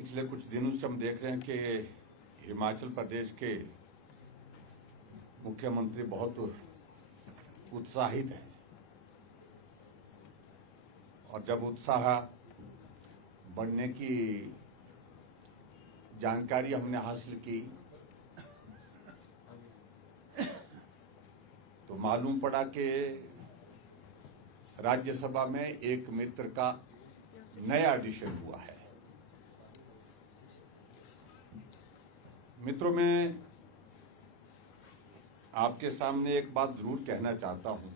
पिछले कुछ दिनों से हम देख रहे हैं कि हिमाचल प्रदेश के मुख्यमंत्री बहुत उत्साहित हैं और जब उत्साह बढ़ने की जानकारी हमने हासिल की तो मालूम पड़ा कि राज्यसभा में एक मित्र का नया एडिशन हुआ है। मित्रों, मैं आपके सामने एक बात जरूर कहना चाहता हूं।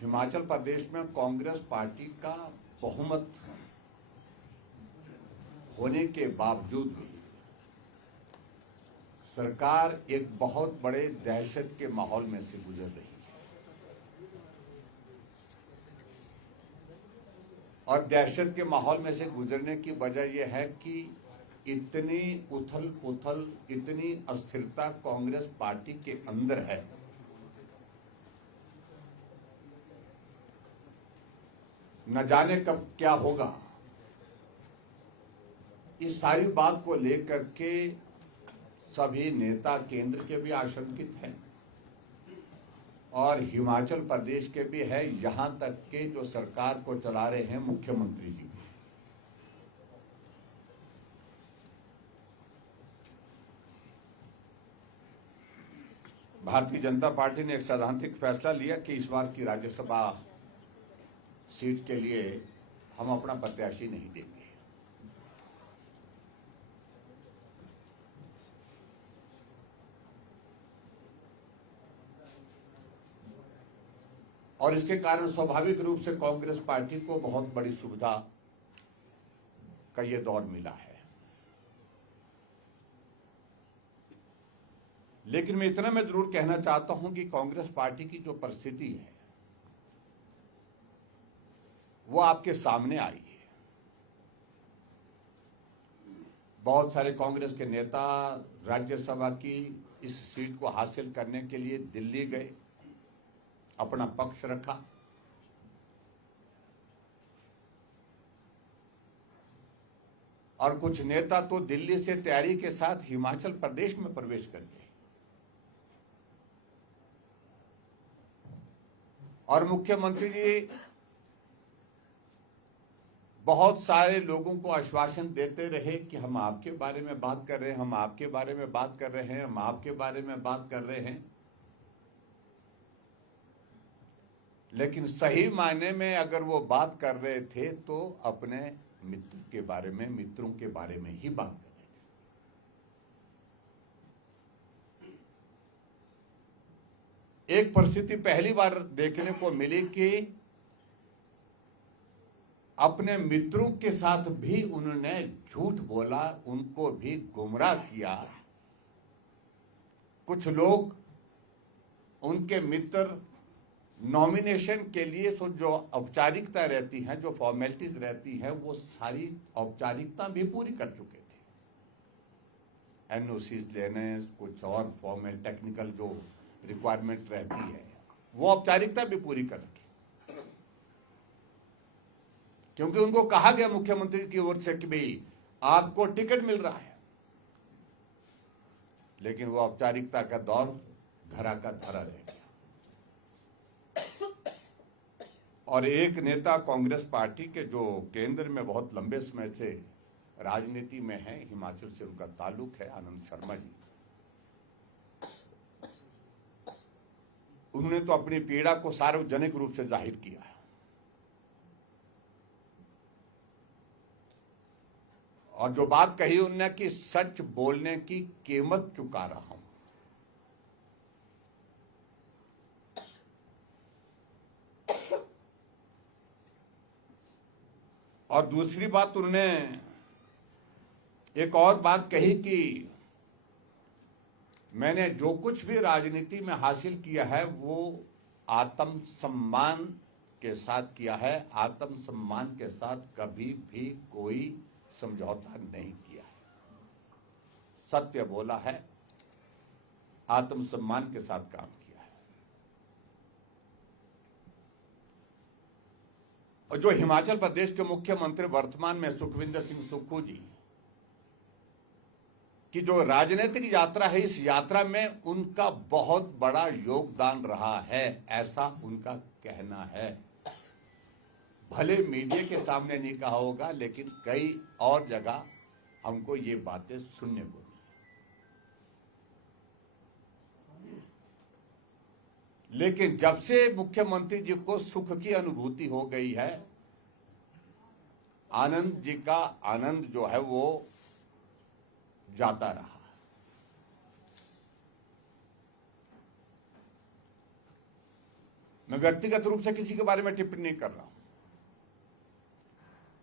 हिमाचल प्रदेश में कांग्रेस पार्टी का बहुमत होने के बावजूद भी सरकार एक बहुत बड़े दहशत के माहौल में से गुजर रही है और दहशत के माहौल में से गुजरने की वजह यह है कि इतनी उथल पुथल, इतनी अस्थिरता कांग्रेस पार्टी के अंदर है न जाने कब क्या होगा। इस सारी बात को लेकर के सभी नेता केंद्र के भी आशंकित हैं और हिमाचल प्रदेश के भी है, यहां तक के जो सरकार को चला रहे हैं मुख्यमंत्री जी। भारतीय जनता पार्टी ने एक सैद्धांतिक फैसला लिया कि इस बार की राज्यसभा सीट के लिए हम अपना प्रत्याशी नहीं देंगे। और इसके कारण स्वाभाविक रूप से कांग्रेस पार्टी को बहुत बड़ी सुविधा का ये दौर मिला है। लेकिन मैं इतना मैं जरूर कहना चाहता हूं कि कांग्रेस पार्टी की जो परिस्थिति है वो आपके सामने आई है। बहुत सारे कांग्रेस के नेता राज्यसभा की इस सीट को हासिल करने के लिए दिल्ली गए, अपना पक्ष रखा। और कुछ नेता तो दिल्ली से तैयारी के साथ हिमाचल प्रदेश में प्रवेश कर गए और मुख्यमंत्री जी बहुत सारे लोगों को आश्वासन देते रहे कि हम आपके बारे में बात कर रहे हैं, हम आपके बारे में बात कर रहे हैं, हम आपके बारे में बात कर रहे हैं। लेकिन सही मायने में अगर वो बात कर रहे थे तो अपने मित्र के बारे में, मित्रों के बारे में ही बात कर रहे थे। एक परिस्थिति पहली बार देखने को मिली कि अपने मित्रों के साथ भी उन्होंने झूठ बोला, उनको भी गुमराह किया। कुछ लोग, उनके मित्र नॉमिनेशन के लिए जो औपचारिकता रहती हैं, जो फॉर्मेलिटीज रहती हैं, वो सारी औपचारिकता भी पूरी कर चुके थे। एनओसीज लेने, कुछ और फॉर्मल टेक्निकल जो रिक्वायरमेंट रहती है, वो औपचारिकता भी पूरी कर रखी। क्योंकि उनको कहा गया मुख्यमंत्री की ओर से कि भाई आपको टिकट मिल रहा है, लेकिन वो औपचारिकता का दौर धरा का धरा रह गया। और एक नेता कांग्रेस पार्टी के जो केंद्र में बहुत लंबे समय से राजनीति में है, हिमाचल से उनका ताल्लुक है, आनंद शर्मा जी, उन्होंने तो अपनी पीड़ा को सार्वजनिक रूप से जाहिर किया है और जो बात कही उन्होंने कि सच बोलने की कीमत चुका रहा हूं। और दूसरी बात उन्होंने एक और बात कही कि मैंने जो कुछ भी राजनीति में हासिल किया है वो आत्मसम्मान के साथ किया है। आत्मसम्मान के साथ कभी भी कोई समझौता नहीं किया है, सत्य बोला है, आत्मसम्मान के साथ काम किया है। और जो हिमाचल प्रदेश के मुख्यमंत्री वर्तमान में सुखविंदर सिंह सुक्खू जी की जो राजनीतिक यात्रा है, इस यात्रा में उनका बहुत बड़ा योगदान रहा है, ऐसा उनका कहना है। भले मीडिया के सामने नहीं कहा होगा, लेकिन कई और जगह हमको ये बातें सुनने को मिली। लेकिन जब से मुख्यमंत्री जी को सुख की अनुभूति हो गई है, आनंद जी का आनंद जो है वो जाता रहा। मैं व्यक्तिगत रूप से किसी के बारे में टिप्पणी नहीं कर रहा हूं,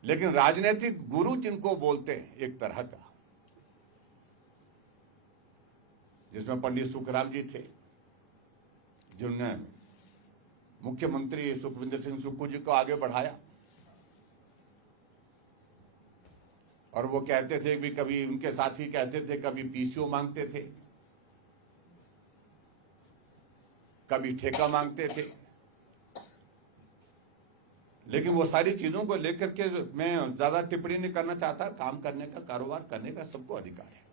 लेकिन राजनीतिक गुरु जिनको बोलते हैं एक तरह का, जिसमें पंडित सुखराम जी थे, जिन्होंने मुख्यमंत्री सुखविंदर सिंह सुक्खू जी को आगे बढ़ाया, और वो कहते थे भी, कभी उनके साथी कहते थे, कभी पीसीओ मांगते थे, कभी ठेका मांगते थे। लेकिन वो सारी चीजों को लेकर के मैं ज्यादा टिप्पणी नहीं करना चाहता। काम करने का, कारोबार करने का सबको अधिकार है,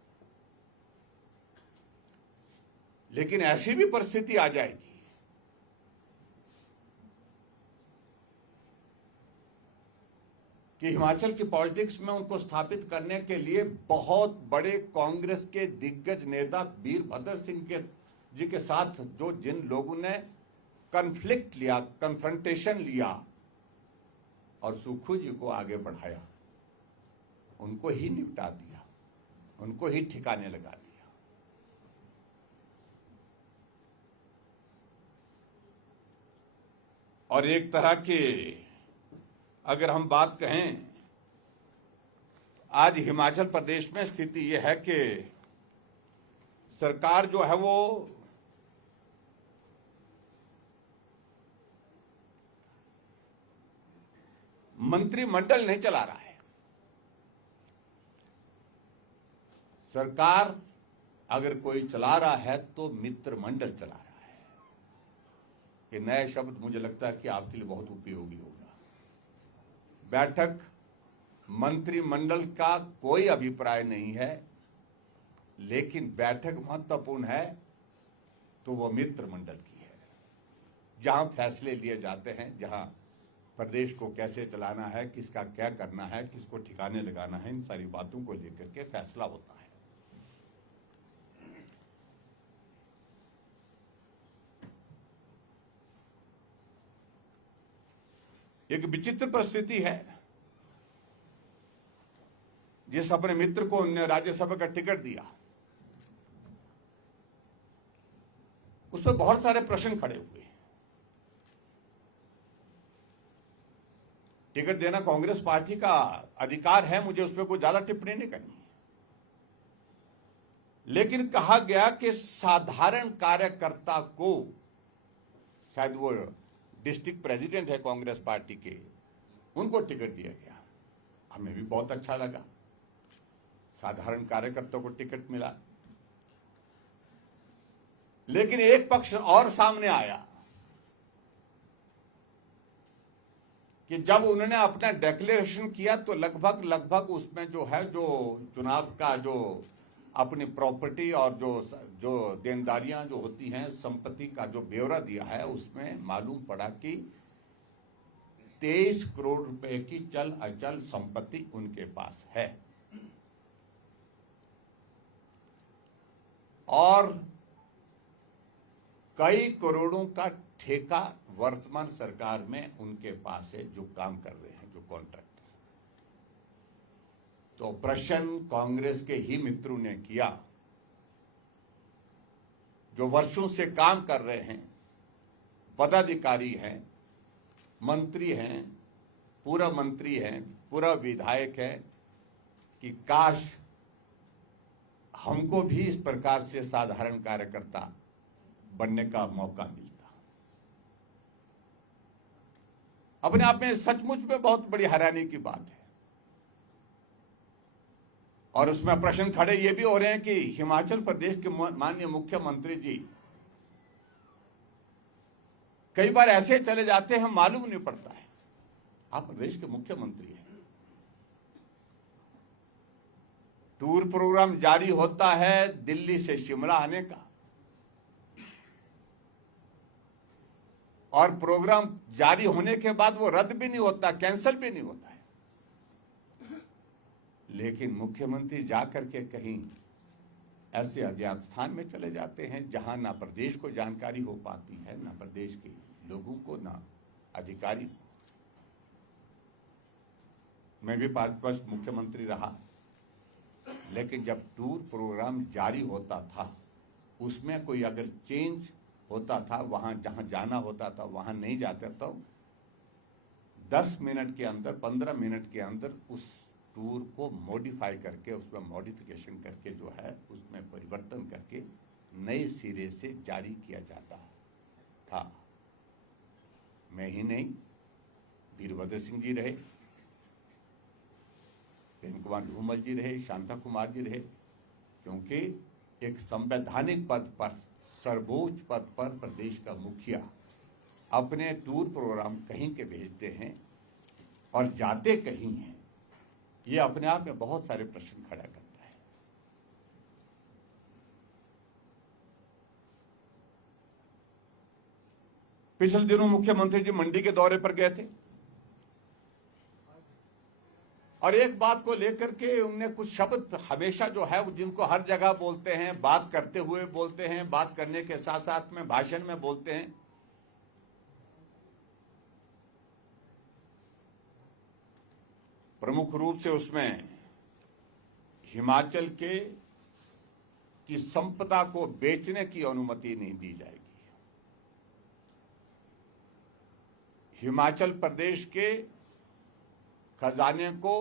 लेकिन ऐसी भी परिस्थिति आ जाएगी कि हिमाचल की पॉलिटिक्स में उनको स्थापित करने के लिए बहुत बड़े कांग्रेस के दिग्गज नेता वीरभद्र सिंह जी के साथ जो जिन लोगों ने कन्फ्लिक्ट लिया, कन्फ्रंटेशन लिया और सुक्खू जी को आगे बढ़ाया, उनको ही निपटा दिया, उनको ही ठिकाने लगा दिया। और एक तरह के अगर हम बात कहें, आज हिमाचल प्रदेश में स्थिति यह है कि सरकार जो है वो मंत्रिमंडल नहीं चला रहा है। सरकार अगर कोई चला रहा है तो मित्रमंडल चला रहा है। ये नया शब्द मुझे लगता है कि आपके लिए बहुत उपयोगी होगा। बैठक मंत्रिमंडल का कोई अभिप्राय नहीं है, लेकिन बैठक महत्वपूर्ण है तो वो मित्रमंडल की है, जहां फैसले लिए जाते हैं, जहां प्रदेश को कैसे चलाना है, किसका क्या करना है, किसको ठिकाने लगाना है, इन सारी बातों को लेकर के फैसला होता है। एक विचित्र परिस्थिति है। जिस अपने मित्र को उन्होंने राज्यसभा का टिकट दिया, उसमें बहुत सारे प्रश्न खड़े हुए। टिकट देना कांग्रेस पार्टी का अधिकार है, मुझे उस पर कोई ज्यादा टिप्पणी नहीं करनी, लेकिन कहा गया कि साधारण कार्यकर्ता को, शायद वो डिस्ट्रिक्ट प्रेसिडेंट है कांग्रेस पार्टी के, उनको टिकट दिया गया। हमें भी बहुत अच्छा लगा, साधारण कार्यकर्ता को टिकट मिला। लेकिन एक पक्ष और सामने आया कि जब उन्होंने अपना डिक्लेरेशन किया तो लगभग उसमें जो है, जो चुनाव का जो अपनी प्रॉपर्टी और जो देनदारियां जो होती हैं, संपत्ति का जो ब्यौरा दिया है, उसमें मालूम पड़ा कि 23 करोड़ रुपए की चल अचल संपत्ति उनके पास है और कई करोड़ों का ठेका वर्तमान सरकार में उनके पास है, जो काम कर रहे हैं, जो कॉन्ट्रैक्टर। तो प्रश्न कांग्रेस के ही मित्रों ने किया, जो वर्षों से काम कर रहे हैं, पदाधिकारी हैं, मंत्री हैं, पूर्व मंत्री हैं, पूर्व विधायक हैं, कि काश हमको भी इस प्रकार से साधारण कार्यकर्ता बनने का मौका मिलता। अपने आप में सचमुच में बहुत बड़ी हैरानी की बात है। और उसमें प्रश्न खड़े ये भी हो रहे हैं कि हिमाचल प्रदेश के माननीय मुख्यमंत्री जी कई बार ऐसे चले जाते हैं, मालूम नहीं पड़ता है। आप प्रदेश के मुख्यमंत्री हैं। टूर प्रोग्राम जारी होता है दिल्ली से शिमला आने का, और प्रोग्राम जारी होने के बाद वो रद्द भी नहीं होता, कैंसिल भी नहीं होता है। लेकिन मुख्यमंत्री जाकर के कहीं ऐसे अज्ञात स्थान में चले जाते हैं जहां ना प्रदेश को जानकारी हो पाती है, ना प्रदेश के लोगों को, ना अधिकारी। मैं भी 5 वर्ष मुख्यमंत्री रहा, लेकिन जब टूर प्रोग्राम जारी होता था उसमें कोई अगर चेंज होता था, वहां जहां जाना होता था वहां नहीं जाते, तो 10 मिनट के अंदर, 15 मिनट के अंदर उस टूर को मॉडिफाई करके, उसमें मॉडिफिकेशन करके जो है उसमें परिवर्तन करके नए सिरे से जारी किया जाता था। मैं ही नहीं, वीरभद्र सिंह जी रहे, प्रेम कुमार धूमल जी रहे, शांता कुमार जी रहे, क्योंकि एक संवैधानिक पद पर, सर्वोच्च पद पर प्रदेश का मुखिया अपने टूर प्रोग्राम कहीं के भेजते हैं और जाते कहीं हैं, ये अपने आप में बहुत सारे प्रश्न खड़ा करता है। पिछले दिनों मुख्यमंत्री जी मंडी के दौरे पर गए थे और एक बात को लेकर के उनने कुछ शब्द हमेशा जो है जिनको हर जगह बोलते हैं, बात करते हुए बोलते हैं, बात करने के साथ साथ में भाषण में बोलते हैं। प्रमुख रूप से उसमें हिमाचल की संपदा को बेचने की अनुमति नहीं दी जाएगी। हिमाचल प्रदेश के खजाने को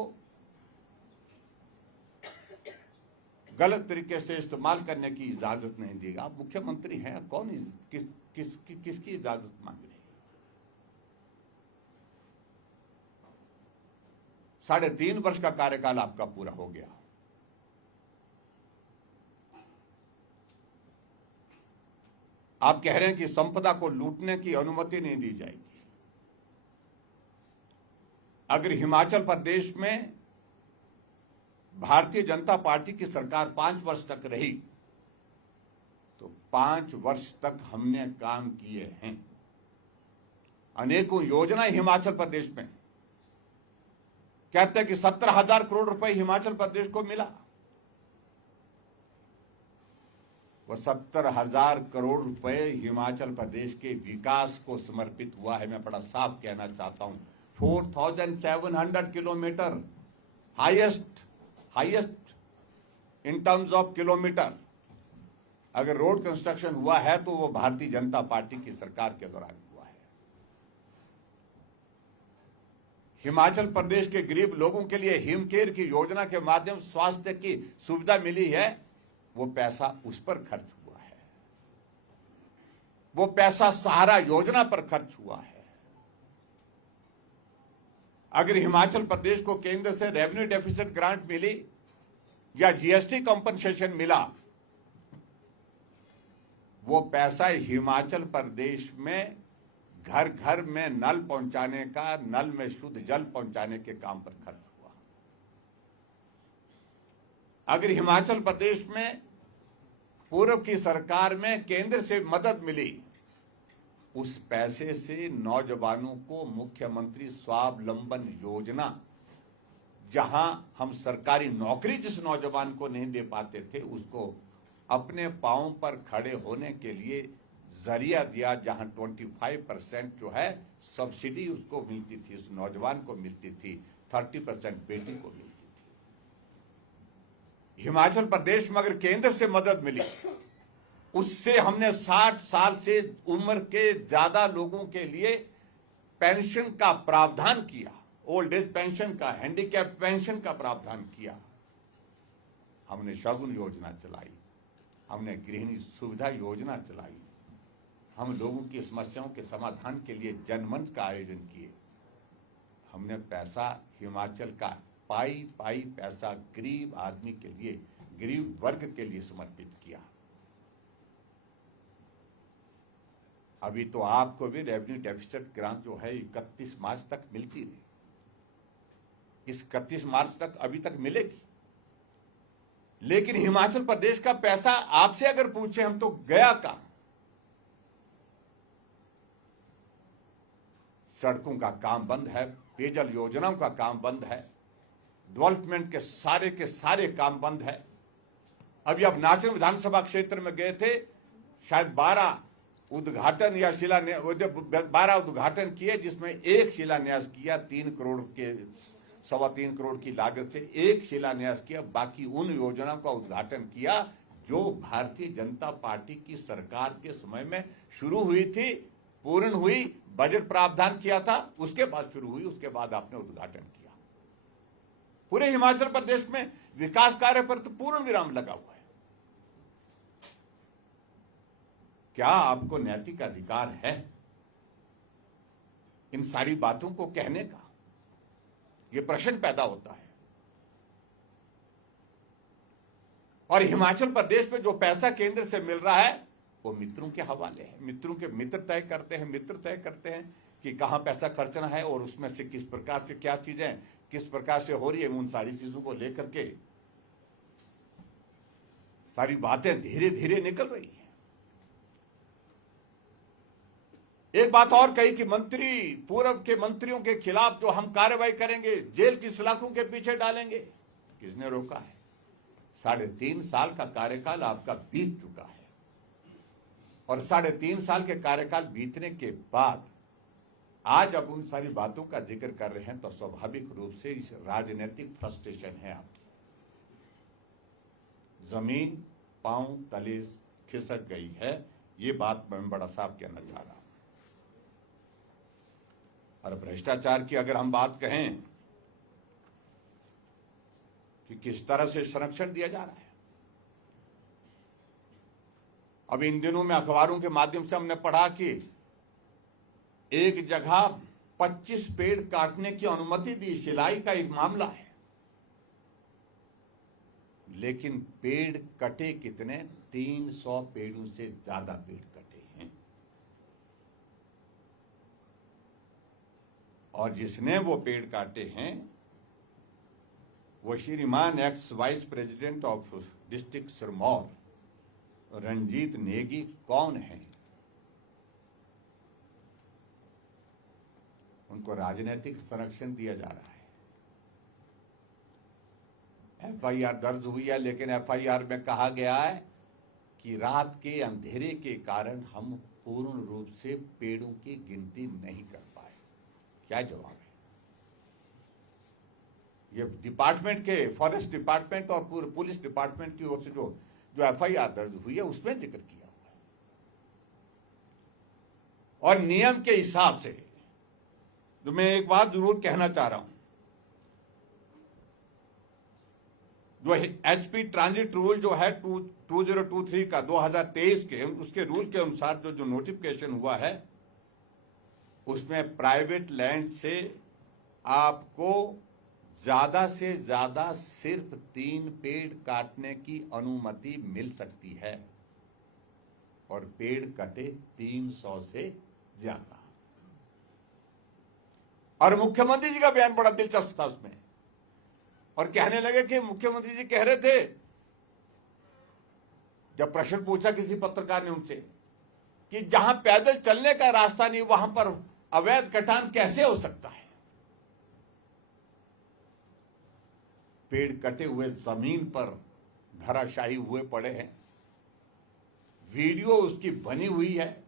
गलत तरीके से इस्तेमाल करने की इजाजत नहीं देगा। आप मुख्यमंत्री हैं, कौन किसकी इजाजत मांग रहे हैं? 3.5 वर्ष का कार्यकाल आपका पूरा हो गया। आप कह रहे हैं कि संपदा को लूटने की अनुमति नहीं दी जाएगी। अगर हिमाचल प्रदेश में भारतीय जनता पार्टी की सरकार 5 वर्ष तक रही तो 5 वर्ष तक हमने काम किए हैं। अनेकों योजनाएं हिमाचल प्रदेश में, कहते हैं कि 17,000 करोड़ रुपए हिमाचल प्रदेश को मिला। वो 17,000 करोड़ रुपए हिमाचल प्रदेश के विकास को समर्पित हुआ है। मैं बड़ा साफ कहना चाहता हूं, 4,700 kilometre, highest in terms of kilometre अगर रोड कंस्ट्रक्शन हुआ है तो वो भारतीय जनता पार्टी की सरकार के दौरान हुआ है। हिमाचल प्रदेश के गरीब लोगों के लिए हिमकेयर की योजना के माध्यम से स्वास्थ्य की सुविधा मिली है, वो पैसा उस पर खर्च हुआ है। वो पैसा सहारा योजना पर खर्च हुआ है। अगर हिमाचल प्रदेश को केंद्र से रेवेन्यू डेफिसिट ग्रांट मिली या जीएसटी कंपनसेशन मिला, वो पैसा हिमाचल प्रदेश में घर घर में नल पहुंचाने का, नल में शुद्ध जल पहुंचाने के काम पर खर्च हुआ। अगर हिमाचल प्रदेश में पूर्व की सरकार में केंद्र से मदद मिली, उस पैसे से नौजवानों को मुख्यमंत्री स्वावलंबन योजना, जहां हम सरकारी नौकरी जिस नौजवान को नहीं दे पाते थे उसको अपने पांव पर खड़े होने के लिए जरिया दिया, जहां 25% जो है सब्सिडी उसको मिलती थी, उस नौजवान को मिलती थी, 30% बेटी को मिलती थी। हिमाचल प्रदेश में अगर केंद्र से मदद मिली, उससे हमने 60 साल से उम्र के ज्यादा लोगों के लिए पेंशन का प्रावधान किया, ओल्ड एज पेंशन का, हैंडीकैप पेंशन का प्रावधान किया। हमने शगुन योजना चलाई, हमने गृहिणी सुविधा योजना चलाई, हम लोगों की समस्याओं के समाधान के लिए जनमंच का आयोजन किए। हमने पैसा हिमाचल का पाई पैसा गरीब आदमी के लिए, गरीब वर्ग के लिए समर्पित किया। अभी तो आपको भी रेवेन्यू डेफिसिट ग्रांट जो है 31 मार्च तक मिलती रही। इस 31 मार्च तक अभी तक मिलेगी। लेकिन हिमाचल प्रदेश का पैसा आपसे अगर पूछे हम तो गया कहां? सड़कों का काम बंद है, पेयजल योजनाओं का काम बंद है, डेवलपमेंट के सारे काम बंद है। अभी अब नाचन विधानसभा क्षेत्र में गए थे, शायद 12 उद्घाटन या शिलान्यास, 12 उद्घाटन किए, जिसमें एक शिलान्यास किया 3.3 करोड़ की लागत से एक शिलान्यास किया। बाकी उन योजनाओं का उद्घाटन किया जो भारतीय जनता पार्टी की सरकार के समय में शुरू हुई थी, पूर्ण हुई, बजट प्रावधान किया था, उसके बाद शुरू हुई, उसके बाद आपने उद्घाटन किया। पूरे हिमाचल प्रदेश में विकास कार्य पर तो पूर्ण विराम लगा हुआ है। क्या आपको नैतिक अधिकार है इन सारी बातों को कहने का? यह प्रश्न पैदा होता है। और हिमाचल प्रदेश में जो पैसा केंद्र से मिल रहा है वो मित्रों के हवाले है। मित्र तय करते हैं कि कहां पैसा खर्चना है और उसमें से किस प्रकार से क्या चीजें किस प्रकार से हो रही है। उन सारी चीजों को लेकर के सारी बातें धीरे धीरे निकल रही हैं। एक बात और कही कि पूर्व के मंत्रियों के खिलाफ जो हम कार्रवाई करेंगे, जेल की सलाखों के पीछे डालेंगे। किसने रोका है? 3.5 साल का कार्यकाल आपका बीत चुका है और 3.5 साल के कार्यकाल बीतने के बाद आज अब उन सारी बातों का जिक्र कर रहे हैं तो स्वाभाविक रूप से इस राजनीतिक फ्रस्ट्रेशन है आपकी। जमीन पांव तले खिसक गई है, ये बात मैं बड़ा साफ कहना चाह रहा हूं। और भ्रष्टाचार की अगर हम बात कहें कि किस तरह से संरक्षण दिया जा रहा है, अब इन दिनों में अखबारों के माध्यम से हमने पढ़ा कि एक जगह 25 पेड़ काटने की अनुमति दी, सिलाई का एक मामला है, लेकिन पेड़ कटे कितने? 300 पेड़ों से ज्यादा पेड़ कटे हैं। और जिसने वो पेड़ काटे हैं वो श्रीमान ex vice president of district Sirmaur Ranjit Negi कौन है? उनको राजनीतिक संरक्षण दिया जा रहा है। एफआईआर दर्ज हुई है, लेकिन एफआईआर में कहा गया है कि रात के अंधेरे के कारण हम पूर्ण रूप से पेड़ों की गिनती नहीं कर पाए। क्या जवाब है? ये डिपार्टमेंट के, फॉरेस्ट डिपार्टमेंट और पुलिस डिपार्टमेंट की ओर से जो एफआईआर दर्ज हुई है उसमें जिक्र किया हुआ है। और नियम के हिसाब से तो मैं एक बात जरूर कहना चाह रहा हूं, जो एचपी ट्रांजिट रूल जो है 2023 का 2023 के उसके रूल के अनुसार जो नोटिफिकेशन हुआ है उसमें प्राइवेट लैंड से आपको ज्यादा से ज्यादा सिर्फ 3 पेड़ काटने की अनुमति मिल सकती है और पेड़ कटे 300 से ज्यादा। और मुख्यमंत्री जी का बयान बड़ा दिलचस्प था उसमें, और कहने लगे कि मुख्यमंत्री जी कह रहे थे, जब प्रश्न पूछा किसी पत्रकार ने उनसे कि जहां पैदल चलने का रास्ता नहीं वहां पर अवैध कटान कैसे हो सकता है? पेड़ कटे हुए जमीन पर धराशायी हुए पड़े हैं, वीडियो उसकी बनी हुई है,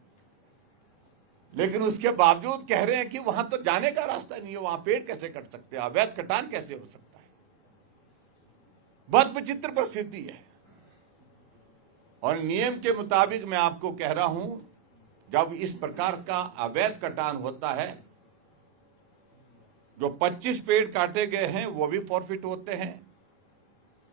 लेकिन उसके बावजूद कह रहे हैं कि वहां तो जाने का रास्ता नहीं है, वहां पेड़ कैसे कट सकते हैं, अवैध कटान कैसे हो सकता है? बहुत विचित्र परिस्थिति है। और नियम के मुताबिक मैं आपको कह रहा हूं, जब इस प्रकार का अवैध कटान होता है, जो 25 पेड़ काटे गए हैं वो भी फॉरफिट होते हैं,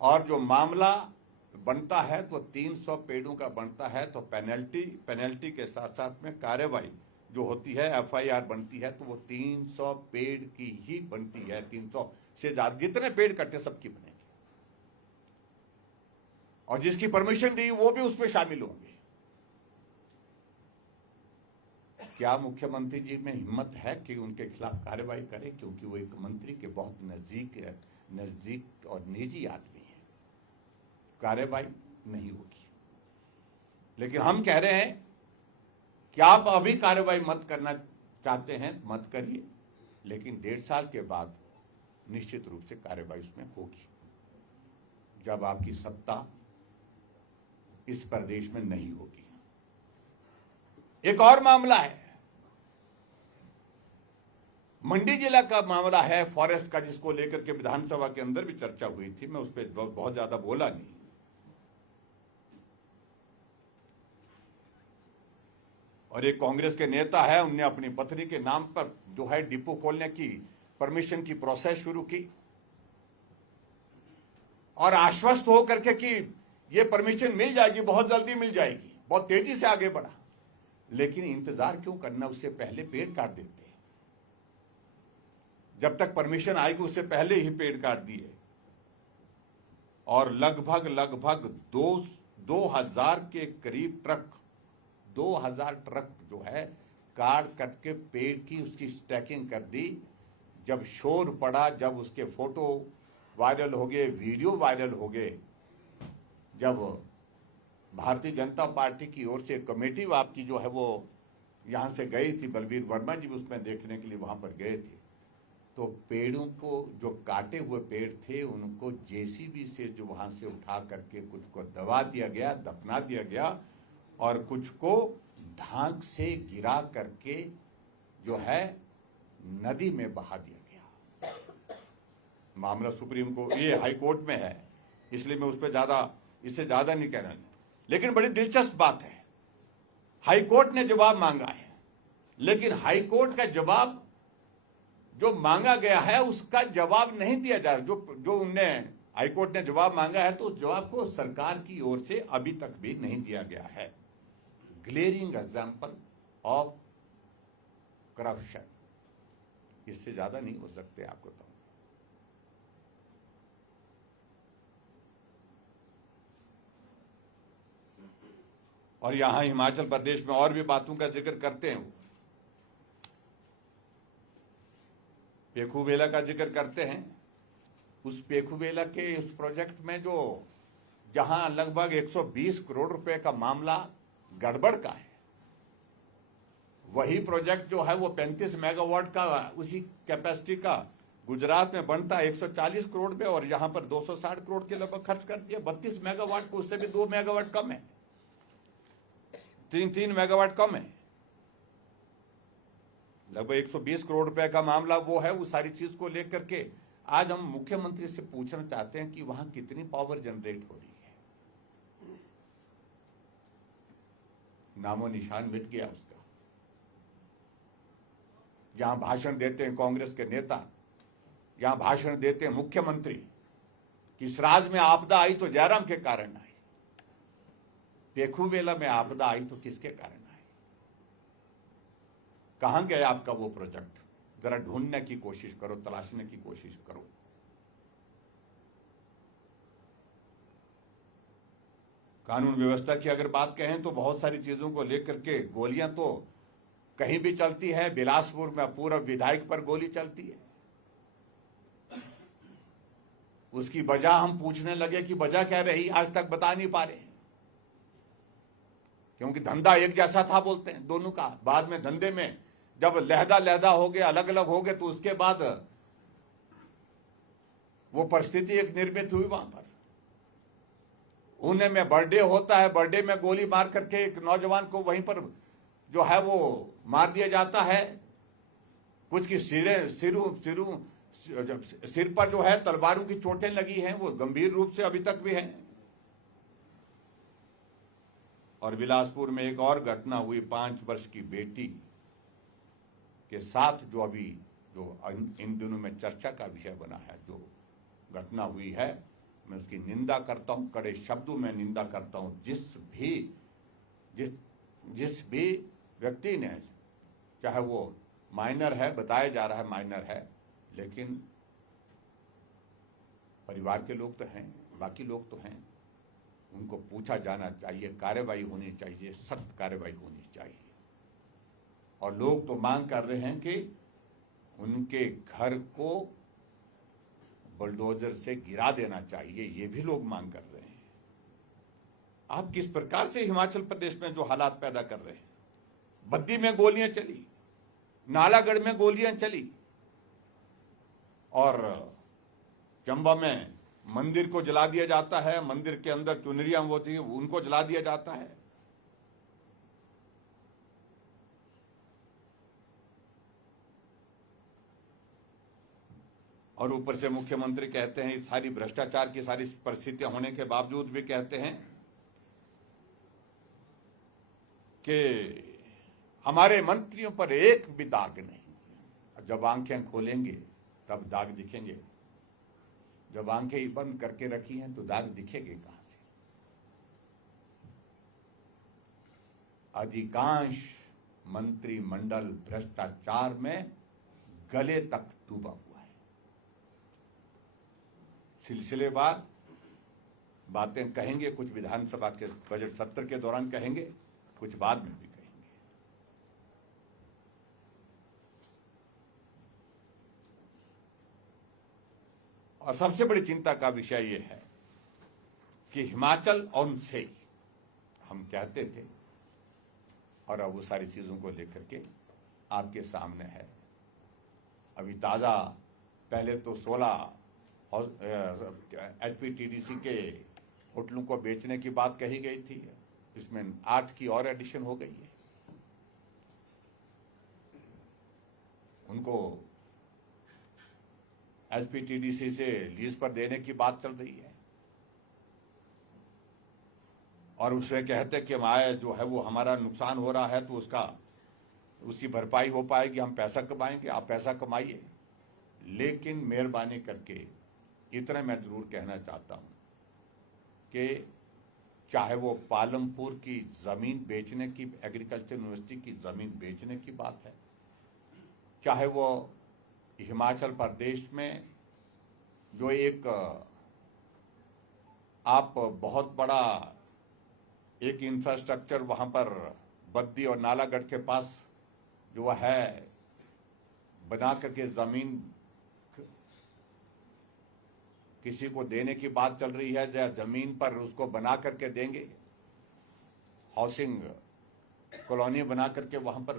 और जो मामला बनता है तो 300 पेड़ों का बनता है, तो पेनल्टी के साथ साथ में कार्रवाई जो होती है, एफआईआर बनती है, तो वो 300 पेड़ की ही बनती है। 300 से ज्यादा जितने पेड़ कटे सबकी बनेगी, और जिसकी परमिशन दी वो भी उसमें शामिल होंगे। क्या मुख्यमंत्री जी में हिम्मत है कि उनके खिलाफ कार्रवाई करें, क्योंकि वो एक मंत्री के बहुत नजदीक और निजी आदमी है। कार्रवाई नहीं होगी। लेकिन हम कह रहे हैं कि आप अभी कार्रवाई मत करना चाहते हैं, मत करिए, लेकिन 1.5 साल के बाद निश्चित रूप से कार्रवाई उसमें होगी, जब आपकी सत्ता इस प्रदेश में नहीं होगी। एक और मामला है, मंडी जिला का मामला है फॉरेस्ट का, जिसको लेकर के विधानसभा के अंदर भी चर्चा हुई थी। मैं उस पर बहुत ज्यादा बोला नहीं। और एक कांग्रेस के नेता है, उनने अपनी पत्नी के नाम पर जो है डिपो खोलने की परमिशन की प्रोसेस शुरू की और आश्वस्त हो करके कि ये परमिशन मिल जाएगी, बहुत जल्दी मिल जाएगी, बहुत तेजी से आगे बढ़ा। लेकिन इंतजार क्यों करना, उससे पहले पेड़ काट देते। जब तक परमिशन आएगी उससे पहले ही पेड़ काट दिए और लगभग 2000 के करीब ट्रक, 2000 ट्रक जो है काट कट के पेड़ की उसकी स्टैकिंग कर दी। जब शोर पड़ा, जब उसके फोटो वायरल हो गए, वीडियो वायरल हो गए, जब भारतीय जनता पार्टी की ओर से कमेटी आपकी जो है वो यहां से गई थी, बलबीर वर्मा जी उसमें देखने के लिए वहां पर गए थे, तो पेड़ों को, जो काटे हुए पेड़ थे, उनको जेसीबी से जो वहां से उठा करके कुछ को दबा दिया गया, दफना दिया गया और कुछ को धाक से गिरा करके जो है नदी में बहा दिया गया। मामला सुप्रीम कोर्ट, ये हाई कोर्ट में है, इसलिए मैं उस पर इससे ज्यादा नहीं कहना। लेकिन बड़ी दिलचस्प बात है, हाई कोर्ट ने जवाब मांगा है, लेकिन हाई कोर्ट का जवाब जो मांगा गया है उसका जवाब नहीं दिया जा रहा। जो उनने हाई कोर्ट ने जवाब मांगा है तो उस जवाब को सरकार की ओर से अभी तक भी नहीं दिया गया है। ग्लेरिंग एग्जाम्पल ऑफ करप्शन, इससे ज्यादा नहीं हो सकते, आपको तो। और यहां हिमाचल प्रदेश में और भी बातों का जिक्र करते हैं, पेखूबेला का जिक्र करते हैं। उस पेखूबेला के उस प्रोजेक्ट में जो जहां लगभग 120 करोड़ रुपए का मामला गड़बड़ का है, वही प्रोजेक्ट जो है वो 35 मेगावाट का, उसी कैपेसिटी का गुजरात में बनता है 140 करोड़ पे, और यहां पर 260 करोड़ के लगभग खर्च कर दिया। 32 मेगावाट को, उससे भी 2 मेगावाट कम है, 3 मेगावाट कम है। लगभग 120 करोड़ रुपए का मामला वो है। उस सारी चीज को लेकर के आज हम मुख्यमंत्री से पूछना चाहते हैं कि वहां कितनी पावर जनरेट हो रही है। नामो निशान मिट गया उसका। यहां भाषण देते हैं कांग्रेस के नेता, यहां भाषण देते हैं मुख्यमंत्री कि इस राज्य में आपदा आई तो जयराम के कारण आई, पेखूबेला में आपदा आई तो किसके कारण आई? कहां गया आपका वो प्रोजेक्ट? जरा ढूंढने की कोशिश करो, तलाशने की कोशिश करो। कानून व्यवस्था की अगर बात कहें तो बहुत सारी चीजों को लेकर के गोलियां तो कहीं भी चलती है। बिलासपुर में पूर्व विधायक पर गोली चलती है। उसकी वजह हम पूछने लगे कि वजह क्या रही, आज तक बता नहीं पा रहे हैं, क्योंकि धंधा एक जैसा था बोलते हैं दोनों का। बाद में धंधे में जब लहदा हो गए, अलग अलग हो गए, तो उसके बाद वो परिस्थिति एक निर्मित हुई वहां पर। उन्हें में बर्थडे होता है, बर्थडे में गोली मार करके एक नौजवान को वहीं पर जो है वो मार दिया जाता है। कुछ की सिर पर जो है तलवारों की चोटें लगी हैं, वो गंभीर रूप से अभी तक भी हैं। और बिलासपुर में एक और घटना हुई, 5 वर्ष की बेटी के साथ, जो अभी इन दिनों में चर्चा का विषय बना है। जो घटना हुई है, मैं उसकी निंदा करता हूं, कड़े शब्दों में निंदा करता हूं। जिस भी व्यक्ति ने, चाहे वो माइनर है, बताया जा रहा है माइनर है, लेकिन परिवार के लोग तो हैं, बाकी लोग तो हैं, उनको पूछा जाना चाहिए, कार्रवाई होनी चाहिए, सख्त कार्रवाई होनी चाहिए। और लोग तो मांग कर रहे हैं कि उनके घर को बुलडोजर से गिरा देना चाहिए, ये भी लोग मांग कर रहे हैं। आप किस प्रकार से हिमाचल प्रदेश में जो हालात पैदा कर रहे हैं, बद्दी में गोलियां चली, नालागढ़ में गोलियां चली, और चंबा में मंदिर को जला दिया जाता है, मंदिर के अंदर चुनरियां होती है उनको जला दिया जाता है। और ऊपर से मुख्यमंत्री कहते हैं, इस सारी भ्रष्टाचार की सारी परिस्थितियां होने के बावजूद भी कहते हैं कि हमारे मंत्रियों पर एक भी दाग नहीं। जब आंखें खोलेंगे तब दाग दिखेंगे, जब आंखें ही बंद करके रखी हैं तो दाग दिखेंगे कहां से। अधिकांश मंत्रिमंडल भ्रष्टाचार में गले तक डूबा हुआ है। सिलसिलेवार बातें कहेंगे, कुछ विधानसभा के बजट सत्र के दौरान कहेंगे, कुछ बाद में भी कहेंगे। और सबसे बड़ी चिंता का विषय यह है कि हिमाचल ऑन सेल हम कहते थे, और अब वो सारी चीजों को लेकर के आपके सामने है। अभी ताजा पहले तो 16 HPTDC के होटलों को बेचने की बात कही गई थी, इसमें 8 की और एडिशन हो गई है। उनको HPTDC से लीज पर देने की बात चल रही है, और उसे कहते कि आय जो है वो हमारा नुकसान हो रहा है तो उसकी भरपाई हो पाएगी, हम पैसा कमाएंगे, आप पैसा कमाइए। लेकिन मेहरबानी करके इतना मैं जरूर कहना चाहता हूं कि चाहे वो पालमपुर की जमीन बेचने की, एग्रीकल्चर यूनिवर्सिटी की जमीन बेचने की बात है, चाहे वो हिमाचल प्रदेश में जो एक आप बहुत बड़ा एक इंफ्रास्ट्रक्चर वहां पर बद्दी और नालागढ़ के पास जो है बना करके जमीन किसी को देने की बात चल रही है, या जमीन पर उसको बना करके देंगे, हाउसिंग कॉलोनी बना करके वहां पर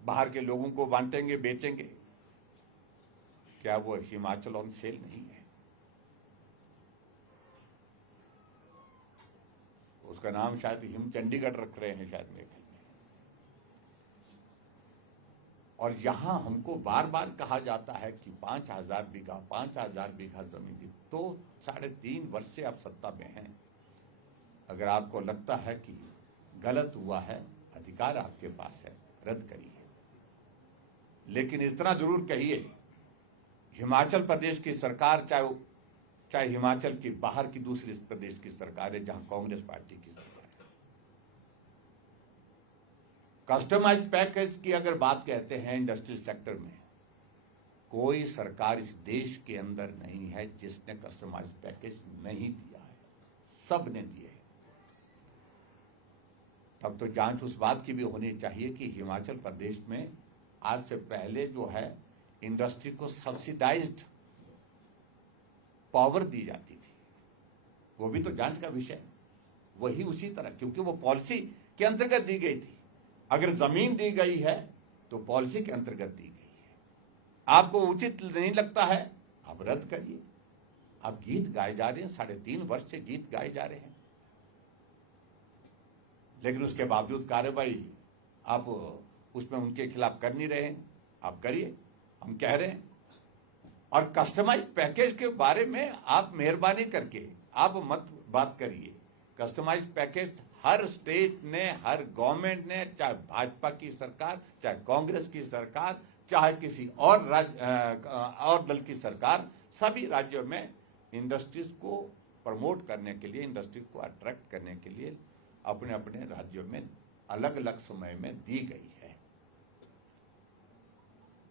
बाहर के लोगों को बांटेंगे, बेचेंगे। क्या वो हिमाचल ऑन सेल नहीं है? उसका नाम शायद हिम चंडीगढ़ रख रहे हैं शायद मेरे ख्याल में। और यहां हमको बार बार कहा जाता है कि 5,000 बीघा जमीन दी, तो 3.5 वर्ष से आप सत्ता में हैं। अगर आपको लगता है कि गलत हुआ है, अधिकार आपके पास है, रद्द करिए। लेकिन इतना जरूर कहिए, हिमाचल प्रदेश की सरकार, चाहे हिमाचल की बाहर की दूसरी प्रदेश की सरकार है जहां कांग्रेस पार्टी की सरकार है, कस्टमाइज्ड पैकेज की अगर बात कहते हैं इंडस्ट्रियल सेक्टर में, कोई सरकार इस देश के अंदर नहीं है जिसने कस्टमाइज्ड पैकेज नहीं दिया है, सब ने दिए। तब तो जांच उस बात की भी होनी चाहिए कि हिमाचल प्रदेश में आज से पहले जो है इंडस्ट्री को सब्सिडाइज्ड पावर दी जाती थी, वो भी तो जांच का विषय है। वही उसी तरह, क्योंकि वो पॉलिसी के अंतर्गत दी गई थी। अगर जमीन दी गई है तो पॉलिसी के अंतर्गत दी गई है। आपको उचित नहीं लगता है, आप रद्द करिए। आप गीत गाए जा रहे हैं, 3.5 वर्ष से गीत गाए जा रहे हैं, लेकिन उसके बावजूद कार्रवाई आप उसमें उनके खिलाफ कर नहीं रहे हैं। आप करिए, हम कह रहे हैं। और कस्टमाइज पैकेज के बारे में आप मेहरबानी करके आप मत बात करिए। कस्टमाइज पैकेज हर स्टेट ने, हर गवर्नमेंट ने, चाहे भाजपा की सरकार, चाहे कांग्रेस की सरकार, चाहे किसी और दल की सरकार, सभी राज्यों में इंडस्ट्रीज को प्रमोट करने के लिए, इंडस्ट्री को अट्रैक्ट करने के लिए अपने अपने राज्यों में अलग अलग समय में दी गई है।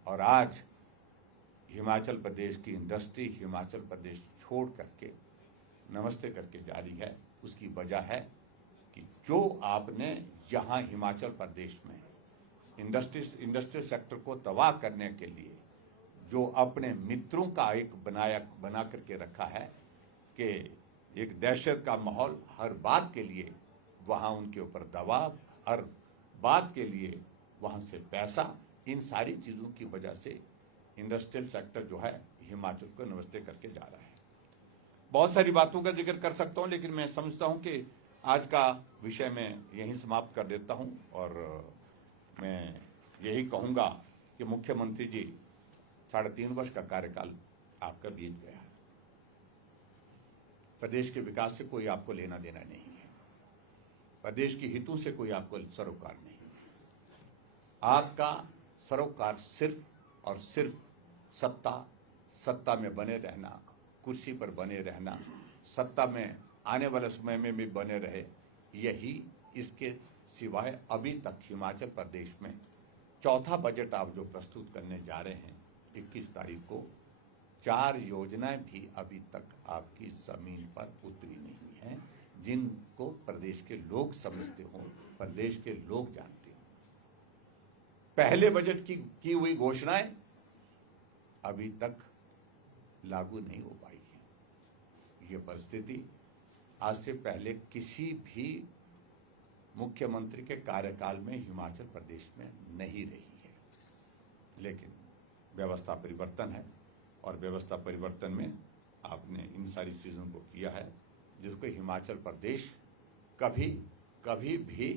और आज हिमाचल प्रदेश की इंडस्ट्री हिमाचल प्रदेश छोड़ करके नमस्ते करके जा रही है। उसकी वजह है कि जो आपने यहाँ हिमाचल प्रदेश में इंडस्ट्रियल सेक्टर को तबाह करने के लिए जो अपने मित्रों का एक बना करके रखा है कि एक दहशत का माहौल, हर बात के लिए वहाँ उनके ऊपर दबाव, हर बात के लिए वहाँ से पैसा, इन सारी चीज़ों की वजह से इंडस्ट्रियल सेक्टर जो है हिमाचल को नमस्ते करके जा रहा है। बहुत सारी बातों का जिक्र कर सकता हूँ, लेकिन मैं समझता हूँ कि आज का विषय मैं यहीं समाप्त कर देता हूँ और मैं यही कहूँगा कि मुख्यमंत्री जी 3.5 वर्ष का कार्यकाल आपका बीत गया है। प्रदेश के विकास से कोई आपको लेना देना नहीं है, प्रदेश के हितों से कोई आपको सरोकार नहीं है। आपका सरोकार सिर्फ और सिर्फ सत्ता में बने रहना, कुर्सी पर बने रहना, सत्ता में आने वाले समय में भी बने रहे, यही, इसके सिवाय अभी तक हिमाचल प्रदेश में चौथा बजट आप जो प्रस्तुत करने जा रहे हैं 21 तारीख को, 4 योजनाएं भी अभी तक आपकी जमीन पर उतरी नहीं है, जिनको प्रदेश के लोग समझते हो, प्रदेश के लोग जानते हो। पहले बजट की हुई घोषणाएं अभी तक लागू नहीं हो पाई है। ये परिस्थिति आज से पहले किसी भी मुख्यमंत्री के कार्यकाल में हिमाचल प्रदेश में नहीं रही है, लेकिन व्यवस्था परिवर्तन है और व्यवस्था परिवर्तन में आपने इन सारी चीज़ों को किया है, जिसको हिमाचल प्रदेश कभी भी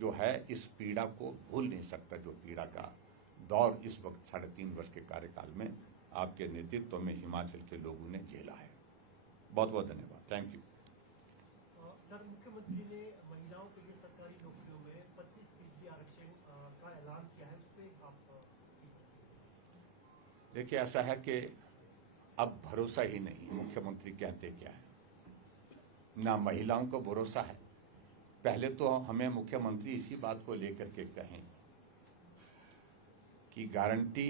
जो है इस पीड़ा को भूल नहीं सकता, जो पीड़ा का दौर इस वक्त 3.5 वर्ष के कार्यकाल में आपके नेतृत्व में हिमाचल के लोगों ने झेला है। बहुत बहुत धन्यवाद। Thank you. सर, मुख्यमंत्री ने महिलाओं के लिए सरकारी नौकरियों में 25% आरक्षण का ऐलान किया है, उस पर आप? देखिए, ऐसा है कि अब भरोसा ही नहीं, मुख्यमंत्री कहते क्या है, ना महिलाओं को भरोसा है। पहले तो हमें मुख्यमंत्री इसी बात को लेकर के कहें कि गारंटी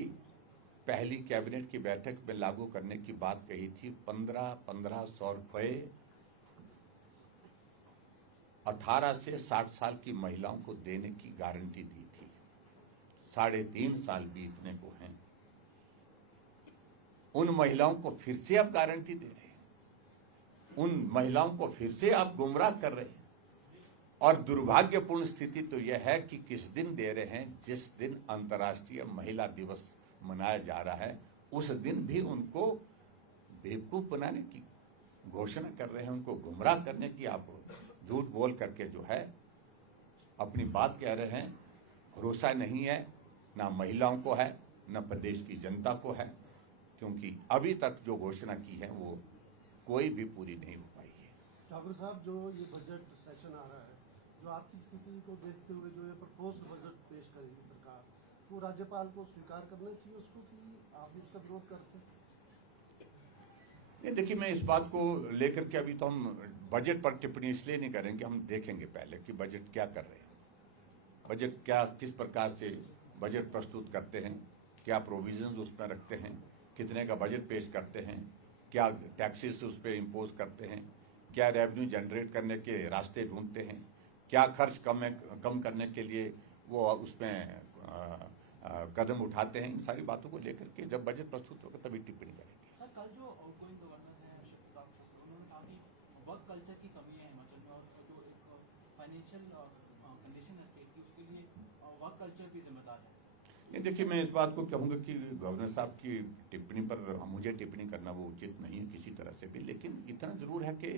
पहली कैबिनेट की बैठक में लागू करने की बात कही थी, 1500 रुपये 18 से 60 साल की महिलाओं को देने की गारंटी दी थी। 3.5 साल बीतने को हैं, उन महिलाओं को फिर से आप गारंटी दे रहे हैं, उन महिलाओं को फिर से आप गुमराह कर रहे हैं। और दुर्भाग्यपूर्ण स्थिति तो यह है कि किस दिन दे रहे हैं, जिस दिन अंतर्राष्ट्रीय महिला दिवस मनाया जा रहा है, उस दिन भी उनको बेवकूफ बनाने की घोषणा कर रहे हैं, उनको गुमराह करने की, आप झूठ बोल करके जो है अपनी बात कह रहे हैं। भरोसा नहीं है, ना महिलाओं को है, ना प्रदेश की जनता को है, क्योंकि अभी तक जो घोषणा की है वो कोई भी पूरी नहीं हो पाई है। ठाकुर साहब, जो ये बजट सेशन आ रहा है, जो आर्थिक स्थिति को देखते हुए जो ये प्रपोज्ड बजट पेश करेगी सरकार, वो राज्यपाल को स्वीकार करना चाहिए उसको, कि आप भी उसका विरोध करते हैं? नहीं, देखिए, मैं इस बात को लेकर के अभी तो हम बजट पर टिप्पणी इसलिए नहीं करेंगे, हम देखेंगे पहले कि बजट क्या कर रहे हैं, बजट क्या, किस प्रकार से बजट प्रस्तुत करते हैं, क्या प्रोविजंस उसमें रखते हैं, कितने का बजट पेश करते हैं, क्या टैक्सेस उस पर इम्पोज करते हैं, क्या रेवेन्यू जनरेट करने के रास्ते ढूंढते हैं, क्या खर्च कम करने के लिए वो उसमें कदम उठाते हैं। इन सारी बातों को लेकर के जब बजट प्रस्तुत होगा तभी टिप्पणी करेंगे। सर, कल जो आउटगोइंग गवर्नर है उन्होंने कहा कि वर्क कल्चर की कमी है हिमाचल में, और जो एक फाइनेंशियल कंडीशन है स्टेट की, उसके लिए वर्क कल्चर भी जिम्मेदार है। नहीं, देखिए, मैं इस बात को कहूँगा कि गवर्नर साहब की टिप्पणी पर मुझे टिप्पणी करना वो उचित नहीं है किसी तरह से भी, लेकिन इतना जरूर है कि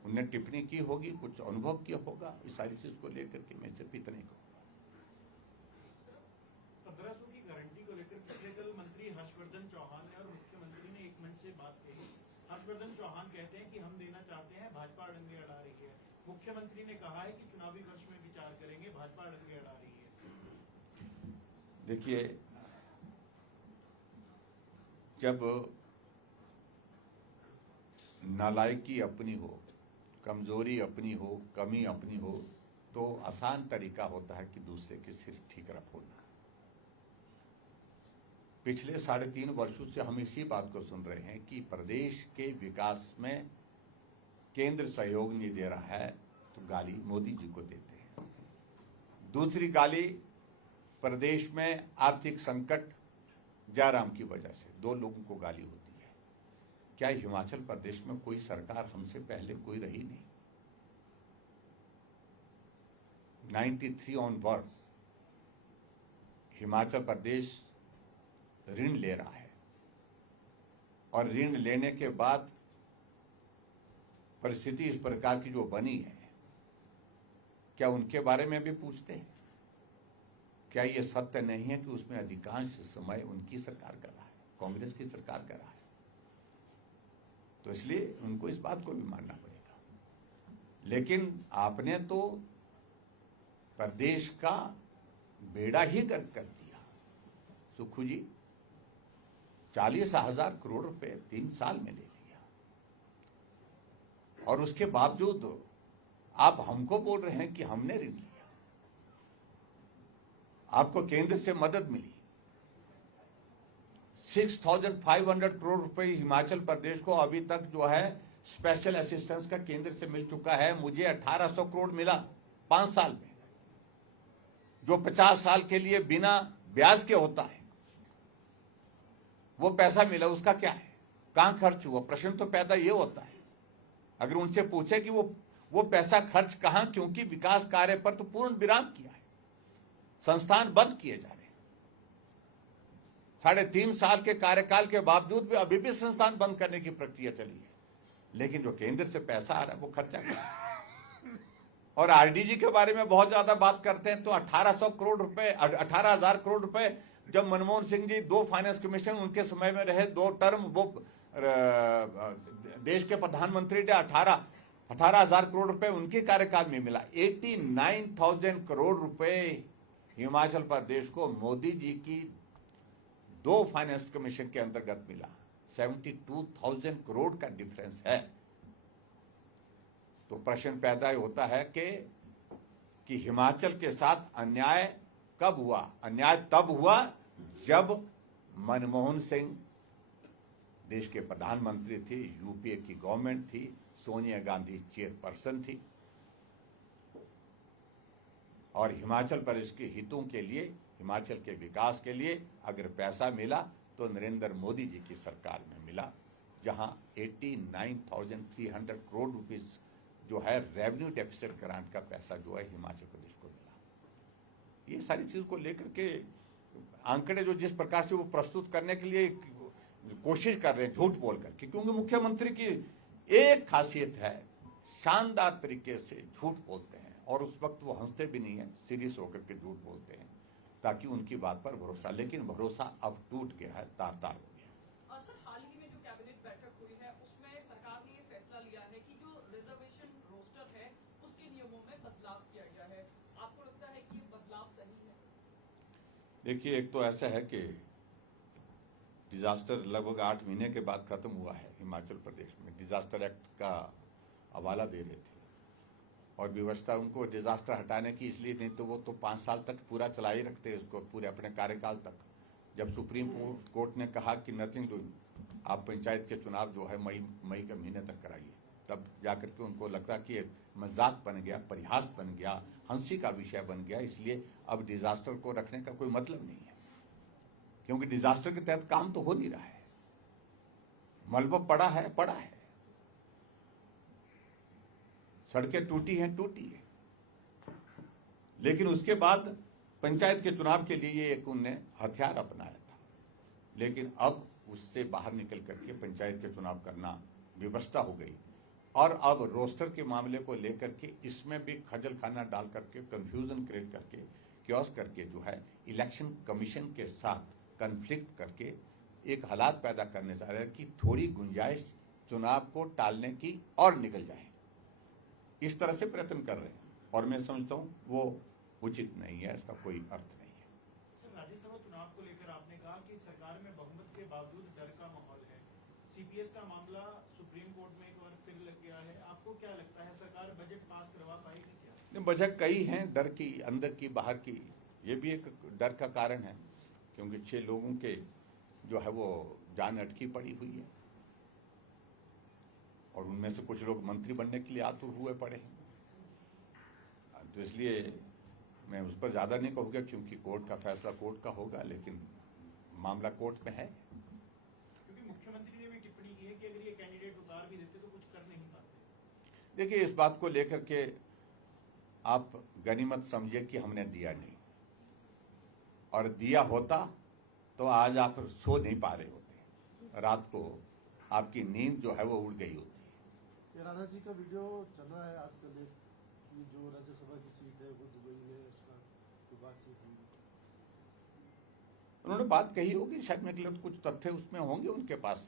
उन्हें टिप्पणी की होगी, कुछ अनुभव किया होगा, इस सारी चीज को लेकर के मैं सिर्फ इतना ही कहूँगा। 1500 की गारंटी को लेकर पिछले कल मंत्री हर्षवर्धन चौहान ने और मुख्यमंत्री ने एक मंच से बात कही। हर्षवर्धन चौहान कहते हैं कि हम देना चाहते हैं, भाजपा अड़ंगे अड़ा रही है। मुख्यमंत्री ने कहा है कि चुनावी वर्ष में विचार करेंगे, भाजपा अड़ंगे अड़ा रही है। देखिए, जब नालायकी अपनी हो, कमजोरी अपनी हो, कमी अपनी हो, तो आसान तरीका होता है कि दूसरे के सिर ठीक रखोना। पिछले 3.5 वर्षों से हम इसी बात को सुन रहे हैं कि प्रदेश के विकास में केंद्र सहयोग नहीं दे रहा है, तो गाली मोदी जी को देते हैं। दूसरी गाली प्रदेश में आर्थिक संकट जयराम की वजह से 2 लोगों को गाली होती है। क्या हिमाचल प्रदेश में कोई सरकार हमसे पहले कोई रही नहीं? 93 ऑनवर्ड्स हिमाचल प्रदेश ऋण ले रहा है और ऋण लेने के बाद परिस्थिति इस प्रकार की जो बनी है, क्या उनके बारे में भी पूछते हैं? क्या ये सत्य नहीं है कि उसमें अधिकांश समय उनकी सरकार कर रहा है, कांग्रेस की सरकार कर रहा है? तो इसलिए उनको इस बात को भी मानना पड़ेगा। लेकिन आपने तो प्रदेश का बेड़ा ही गर्क कर दिया। सुखू जी 40,000 करोड़ रुपए 3 साल में ले लिया और उसके बावजूद आप हमको बोल रहे हैं कि हमने ऋण लिया। आपको केंद्र से मदद मिली। 6,500 करोड़ रुपए हिमाचल प्रदेश को अभी तक जो है स्पेशल असिस्टेंस का केंद्र से मिल चुका है। मुझे 1,800 करोड़ मिला 5 साल में, जो 50 साल के लिए बिना ब्याज के होता है। वो पैसा मिला, उसका क्या है, कहां खर्च हुआ? प्रश्न तो पैदा ये होता है। अगर उनसे पूछे कि वो पैसा खर्च कहां, क्योंकि विकास कार्य पर तो पूर्ण विराम किया है, संस्थान बंद किए जा रहे हैं। 3.5 साल के कार्यकाल के बावजूद भी अभी भी संस्थान बंद करने की प्रक्रिया चली है। लेकिन जो केंद्र से पैसा आ रहा है वो खर्चा कर। और आरडीजी के बारे में बहुत ज्यादा बात करते हैं तो 1,800 करोड़ रुपए, 18,000 करोड़ रुपए जब मनमोहन सिंह जी 2 फाइनेंस कमीशन उनके समय में रहे, 2 टर्म, वो देश के प्रधानमंत्री ने 18,000 करोड़ रुपए उनके कार्यकाल में मिला। 89,000 करोड़ रुपए हिमाचल प्रदेश को मोदी जी की 2 फाइनेंस कमीशन के अंतर्गत मिला। 72,000 करोड़ का डिफरेंस है। तो प्रश्न पैदा होता है कि हिमाचल के साथ अन्याय कब हुआ? अन्याय तब हुआ जब मनमोहन सिंह देश के प्रधानमंत्री थे, यूपीए की गवर्नमेंट थी, सोनिया गांधी चेयरपर्सन थी और हिमाचल प्रदेश के हितों के लिए, हिमाचल के विकास के लिए अगर पैसा मिला तो नरेंद्र मोदी जी की सरकार में मिला, जहां 89,300 करोड़ रुपीस जो है रेवेन्यू डेफिसिट ग्रांट का पैसा जो है हिमाचल प्रदेश को मिला। ये सारी चीज को लेकर के आंकड़े जो जिस प्रकार से वो प्रस्तुत करने के लिए कोशिश कर रहे हैं झूठ बोल करके, क्योंकि मुख्यमंत्री की एक खासियत है, शानदार तरीके से झूठ बोलते हैं और उस वक्त वो हंसते भी नहीं है, सीरियस होकर के झूठ बोलते हैं ताकि उनकी बात पर भरोसा, लेकिन भरोसा अब टूट गया है, तार-तार हो गया। सर, हाल ही में जो कैबिनेट बैठक हुई है उसमें सरकार ने ये फैसला लिया है कि जो रिजर्वेशन रोस्टर है उसके नियमों में बदलाव किया गया है। आपको लगता है कि ये बदलाव सही है? देखिए, एक तो ऐसा है कि डिजास्टर लगभग 8 महीने के बाद खत्म हुआ है हिमाचल प्रदेश में। डिजास्टर एक्ट का हवाला दे रहे थे और व्यवस्था उनको डिजास्टर हटाने की इसलिए नहीं तो वो तो 5 साल तक पूरा चला ही रखते उसको, पूरे अपने कार्यकाल तक। जब सुप्रीम कोर्ट ने कहा कि नथिंग डूइंग, आप पंचायत के चुनाव जो है मई के महीने तक कराइए, तब जाकर के उनको लगता कि मजाक बन गया, परिहास बन गया, हंसी का विषय बन गया, इसलिए अब डिजास्टर को रखने का कोई मतलब नहीं है, क्योंकि डिजास्टर के तहत काम तो हो नहीं रहा है। मलबा पड़ा है, सड़कें टूटी है, लेकिन उसके बाद पंचायत के चुनाव के लिए एक उनने हथियार अपनाया था। लेकिन अब उससे बाहर निकल करके पंचायत के चुनाव करना व्यवस्था हो गई और अब रोस्टर के मामले को लेकर के इसमें भी खजल खाना डाल करके, कंफ्यूजन क्रिएट करके, क्योस करके जो है इलेक्शन कमीशन के साथ कन्फ्लिक्ट करके एक हालात पैदा करने जा रहे हैं कि थोड़ी गुंजाइश चुनाव को टालने की और निकल जाए, इस तरह से प्रयत्न कर रहे हैं और मैं समझता हूं वो उचित नहीं है, इसका कोई अर्थ नहीं है। सर, राज्यसभा चुनाव को लेकर आपने कहा कि सरकार में बहुमत के बावजूद डर का माहौल है। सीपीएस का मामला सुप्रीम कोर्ट में एक बार फिर लग गया है। आपको क्या लगता है सरकार बजट पास करवा पाएगी क्या? वजह कई हैं, डर की, अंदर की, बाहर की। ये भी एक डर का कारण है क्योंकि 6 लोगों के जो है वो जान अटकी पड़ी हुई है और उनमें से कुछ लोग मंत्री बनने के लिए आतुर हुए पड़े हैं। तो इसलिए मैं उस पर ज़्यादा नहीं कहूँगा, क्योंकि कोर्ट का फैसला कोर्ट का होगा, लेकिन मामला कोर्ट में है। क्योंकि मुख्यमंत्री ने भी टिप्पणी की है कि अगर ये कैंडिडेट उतार भी देते तो कुछ कर नहीं पाते। देखिए, इस बात को लेकर के आप गनीमत समझिए कि हमने दिया नहीं, और दिया होता तो आज आप सो नहीं पा रहे होते, रात को आपकी नींद जो है वो उड़ गई होती। ये राणा जी का वीडियो चल रहा है आजकल कि जो राज्यसभा की सीट है वो दुबई में, उसका कोई बातचीत हुई? उन्होंने बात कही होगी, शायद मेरे लिए कुछ तथ्य उसमें होंगे उनके पास।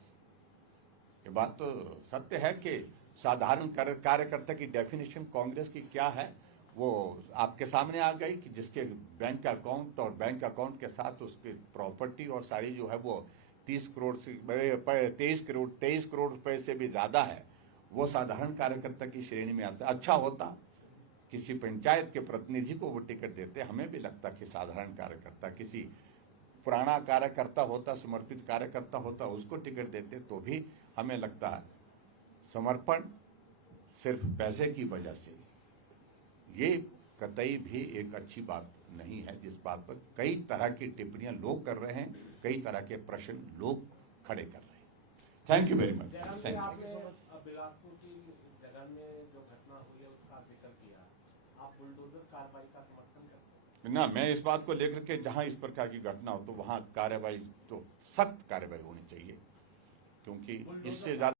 ये बात तो सत्य है कि साधारण कार्यकर्ता की डेफिनेशन कांग्रेस की क्या है वो आपके सामने आ गई, कि जिसके बैंक अकाउंट और बैंक अकाउंट के साथ उसकी प्रॉपर्टी और सारी जो है वो 23 करोड़ रुपए से भी ज्यादा है, वो साधारण कार्यकर्ता की श्रेणी में आता है। अच्छा होता किसी पंचायत के प्रतिनिधि को वो टिकट देते, हमें भी लगता कि साधारण कार्यकर्ता किसी पुराना कार्यकर्ता होता, समर्पित कार्यकर्ता होता, उसको टिकट देते तो भी हमें लगता है। समर्पण सिर्फ पैसे की वजह से ये कतई भी एक अच्छी बात नहीं है, जिस बात पर कई तरह की टिप्पणियां लोग कर रहे हैं, कई तरह के प्रश्न लोग खड़े कर रहे हैं। Thank you very much. Thank you. आपने बिलासपुर की जगह में जो घटना हुई है उसका जिक्र किया, आप बुलडोजर कार्रवाई का समर्थन करते हैं? ना, मैं इस बात को लेकर के जहां इस प्रकार की घटना हो तो वहां कार्रवाई, तो सख्त कार्रवाई होनी चाहिए, क्योंकि इससे ज्यादा